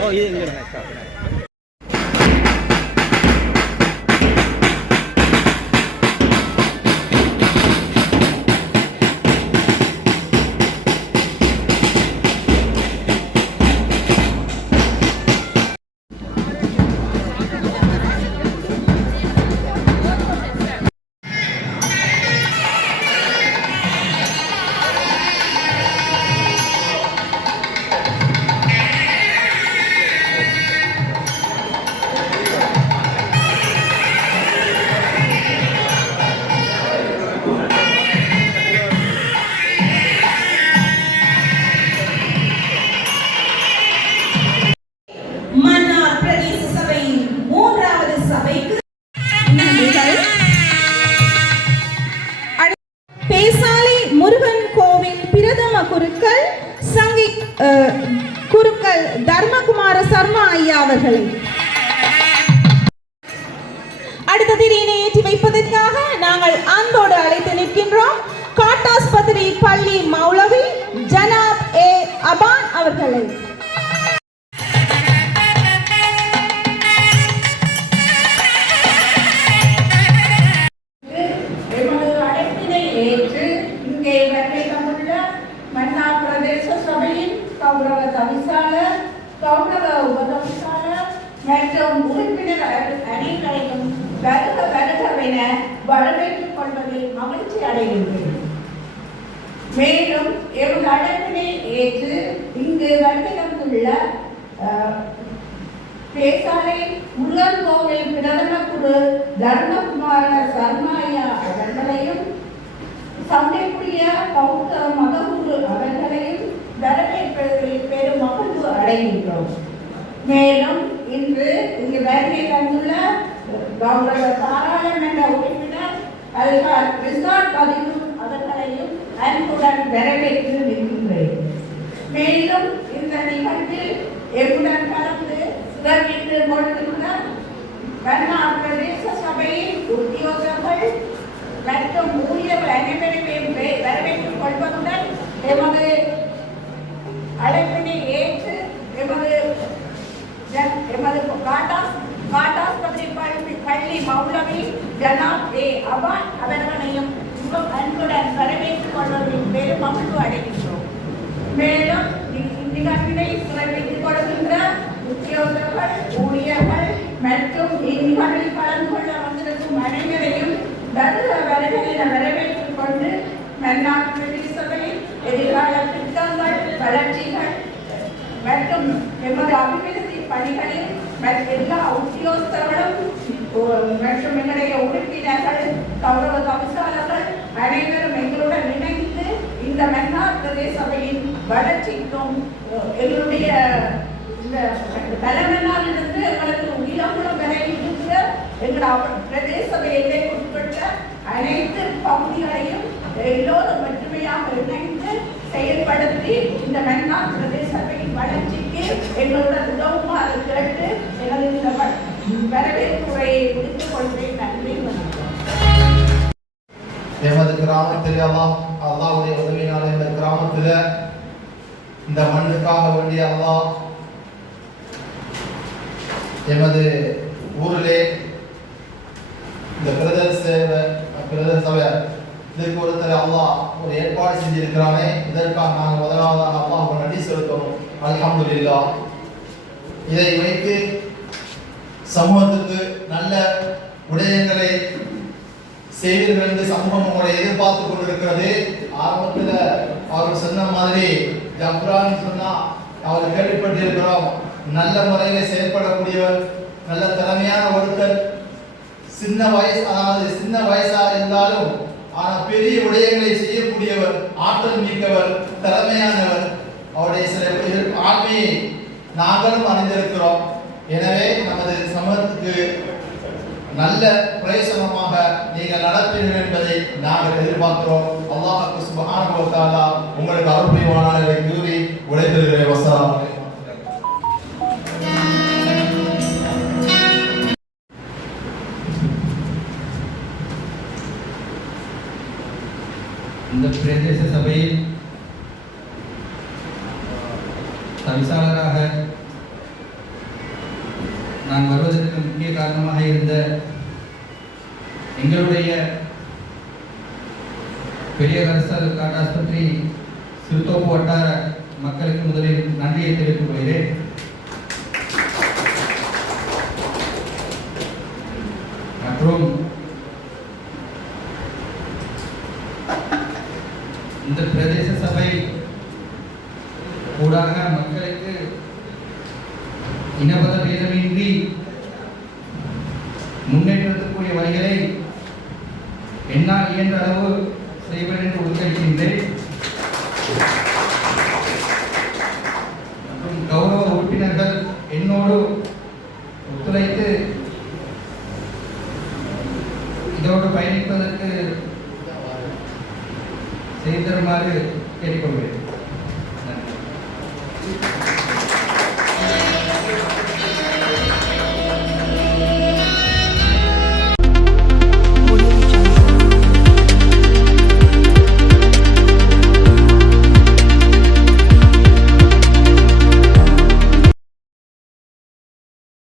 哦，一人一个人来，ஐயா அடுத்த திரியினை ஏற்றி வைப்பதற்காக நாங்கள் அன்போடு அழைத்து நிற்கின்றோம். காட்டாஸ்பத்திரி பள்ளி மௌலவி ஜனாப் ஏ. அபான் அவர்களை. மன்னா பிரதேச சபையின் கௌரவ தவிசாளர் கௌரவ உபதவிசாளர் மற்றும் உறுப்பினர் அனைவரையும் வருக வருகவென வரவேற்றுக் கொள்வதில் மகிழ்ச்சி அடைகின்றேன். மேலும் எமது அழைப்பினை ஏற்று இங்கு வருகை தந்துள்ள பேசாலை முருகன் கோவில் பிரதம குரு தர்மகுமார சர்மாயா அவர்களையும் சந்தைக்குரிய பௌத்த மதகுரு அவர்களையும் வரவேற்பதில் பெரும் மகிழ்வு அடைகின்றோம். மேலும் இன்று இங்கு வருகை தந்துள்ள கௌரவ பாராளுமன்ற உறுப்பினர் அல்கார் ரிசார்ட் பதிவு அவர்களையும் அன்புடன் வரவேற்று நிற்கின்றேன். மேலும் இந்த நிகழ்வில் எம்முடன் கலந்து சிறப்பித்து கொண்டிருந்த மன்னார் பிரதேச சபையின் உத்தியோகங்கள் மற்றும் ஊழியர்கள் அனைவரையும் வரவேற்றுக் கொள்வதுடன் எமது அழைப்பு ஏற்று எமது ஜன்- எமது காட்டாஸ் காட்டாஸ்பத்திரி பள்ளி பள்ளி ஜனாப்தே ஜனாப் அவர்களையும் அன்புடன் வரவேற்றுக் கொள்வதில் பெரும் மகிழ்வு அடைகின்றோம். மேலும் இந்நிகழ்வினை சிறப்பித்துக் கொள்கின்ற உத்தியோகர்கள் ஊழியர்கள் மற்றும் இந்நிகழ்வில் கலந்து கொள்ள வந்திருக்கும் அனைவரையும் வருக வருக வரவேற்றுக் கொண்டு மன்னார் சபையில் எதிர்கால திட்டங்கள் வளர்ச்சிகள் மற்றும் எமது அபிவிருத்தி பணிகளில் எல்லா உத்தியோகஸ்தர்களும் மற்றும் என்னுடைய உறுப்பினர்கள் கௌரவ தவிசாளர்கள் அனைவரும் எங்களுடன் இணைந்து இந்த மென்னார் பிரதேச சபையின் வளர்ச்சிக்கும் எங்களுடைய இந்த தலைமன்னாரிலிருந்து எங்களுக்கு உயிரங்குளம் வரை இருக்கிற எங்கள் பிரதேச சபை எல்லைக்கு உட்பட்ட அனைத்து பகுதிகளையும் எல்லோரும் ஒற்றுமையாக இணைந்து செயல்படுத்தி இந்த மென்னார் பிரதேச சபையின் வளர்ச்சிக்கு எங்களுடன் உதவுமாறு கேட்டு எனது இந்த கிராமத்தில் அல்லாஹ் அல்லாவுடைய உதவினால் இந்த கிராமத்தில் இந்த மண்ணுக்காக வேண்டிய அல்லாஹ் எமது ஊரிலே இந்த பிரதேச சேவை பிரதேச சபை இதற்கு ஒருத்தர் அல்லாஹ் ஒரு ஏற்பாடு செஞ்சிருக்கிறானே இதற்காக நாங்கள் முதலாவது அல்லாஹ் நன்றி செலுத்தணும் அல்ஹம்துலில்லாஹ். இதை வைத்து சமூகத்துக்கு நல்ல விடயங்களை செய்வீர்கள் என்று சமூகம் உங்களை எதிர்பார்த்து கொண்டிருக்கிறது. ஆரம்பத்தில் அவர் சொன்ன மாதிரி ஜப்ரான் சொன்னா அவர் கேள்விப்பட்டிருக்கிறோம். நல்ல முறையில் செயல்படக்கூடியவர் நல்ல திறமையான ஒருத்தர். சின்ன வயசு அதாவது சின்ன வயசா இருந்தாலும் ஆனால் பெரிய விடயங்களை செய்யக்கூடியவர் ஆற்றல் மிக்கவர் திறமையானவர். அவருடைய சில ஆண்மையை நாங்களும் அறிந்திருக்கிறோம். எனவே நமது சமூகத்துக்கு நல்ல பிரயோசனமாக நீங்கள் நடப்பீர்கள் என்பதை நாங்கள் எதிர்பார்க்கிறோம். அல்லாஹ் சுபஹானஹு உங்களுக்கு அருள் புரிவானாக கூறி உழைத்திருக்கிறேன் வசலாம் இந்த பிரதேச சபையில் தவிசாளராக நான் வருவதற்கு முக்கிய காரணமாக இருந்த எங்களுடைய பெரிய அரசு காட்டாஸ்பத்திரி சிறுத்தோப்பு வட்டார மக்களுக்கு முதலில் நன்றியை தெரிவித்துக் கொள்கிறேன். மற்றும் இந்த பிரதேச சபை ஊடாக மக்களுக்கு இனபத பேதமின்றி இயன்ற அளவு செய்வேன் என்று உறுதியளிக்கின்றேன் மற்றும் கௌரவ உறுப்பினர்கள் என்னோடு ஒத்துழைத்து இதோடு பயணிப்பதற்கு செய்து தருமாறு கேட்டுக்கொள்கிறேன்.